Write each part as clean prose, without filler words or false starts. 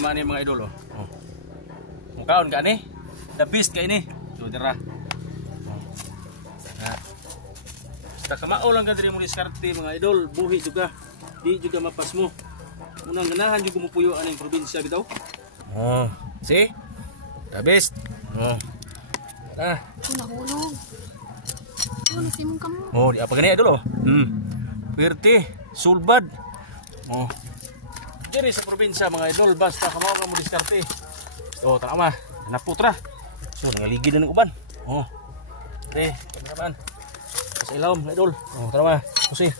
Tama ni mga idol oh. Oh. Mukaon ka ni. The best kay ni. So dira. Oh. Na. Basta kamao lang ka diri mo diskarte mga idol, buhi juga. Di juga mapas mo. Unang ganahan jud kumupuyo aning probinsya bitaw. Oh, see? The best. Oh. Ah. Hulog. Oh, nasimong ka mo. Oh, di apa gani idol oh. Pwerte, sulbad. Oh. Diri sa probinsya mga idol, basta kamao ka mo diskarte. Oh, tama. Naputra. So, nangaligid na ng uban. Oh. Pre, kameraman. Sa ilawom, idol. Oh, tama. Kusi.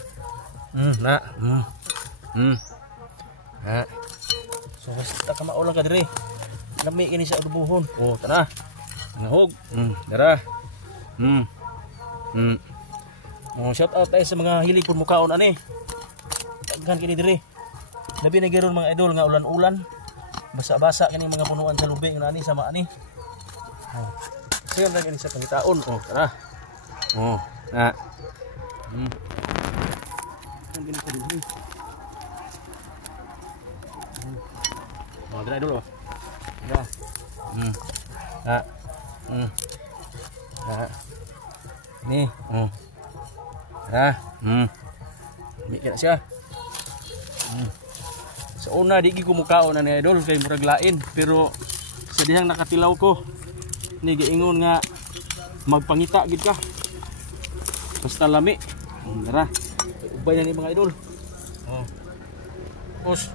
Na. Ha. So, basta kamao lang ka diri. Lami ini sa adubuhon. Oh, tana. Nahog. Dara. Oh, shout out tayo sa mga hilig pun mukaon ani. Daghan kini diri. Labi na gyud mga idol nga ulan-ulan. Basa-basa kini mga punuan sa lubing na ani sama ani. Oh. Sayon ra kini sa pangitaon. Oh, tara. Oh, na. Kan kini sa diri. Oh, dira idol oh. Ya. Ni. Oh. Mikir siya. Sa una di gi ko mukaon na ni idol kay murag lain, pero sa dihang nakatilaw ko ni giingon nga magpangita gid ka. Basta lami. Dara. Ubay na ni mga idol. Oh. Pus.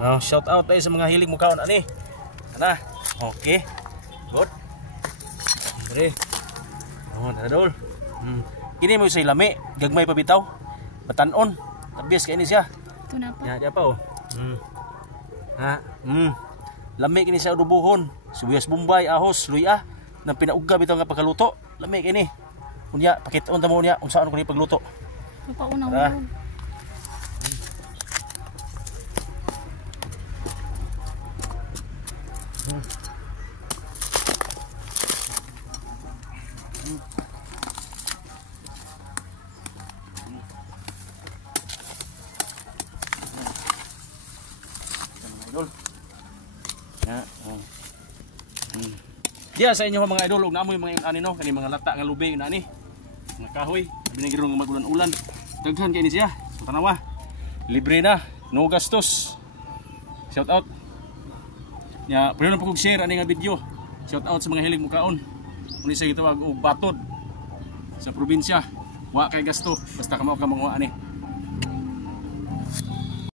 Oh, shout out tayo sa mga hilig mukaon ani. Ana. Okay. Good. Dre. Oh, idol. Kini mo say lami, gagmay pa bitaw. Batanon. Tabis kay ni siya. Ito na pa. Ya, di pa oh. Lami kini sa udubuhon. Sibuyas Bombay, ahos, luya nang pinaugga bitaw nga pagkaluto. Lami kini. Unya, pakiton ta mo unya unsaon ko ni pagluto. Papauna mo. Diya sa inyo mga idol, ug naamoy mga ani no, kani mga lata nga lubing na ani. Mga kahoy, binigirong nga magulan-ulan. Daghan kay ni siya. So tanawa. Libre na, no gastos. Shout out. Ya, pwede na po kong share ani nga video. Shout out sa mga hilig mukaon. Uni sa gitawag og batod sa probinsya. Wa kay gasto, basta kamo ka manguha ani.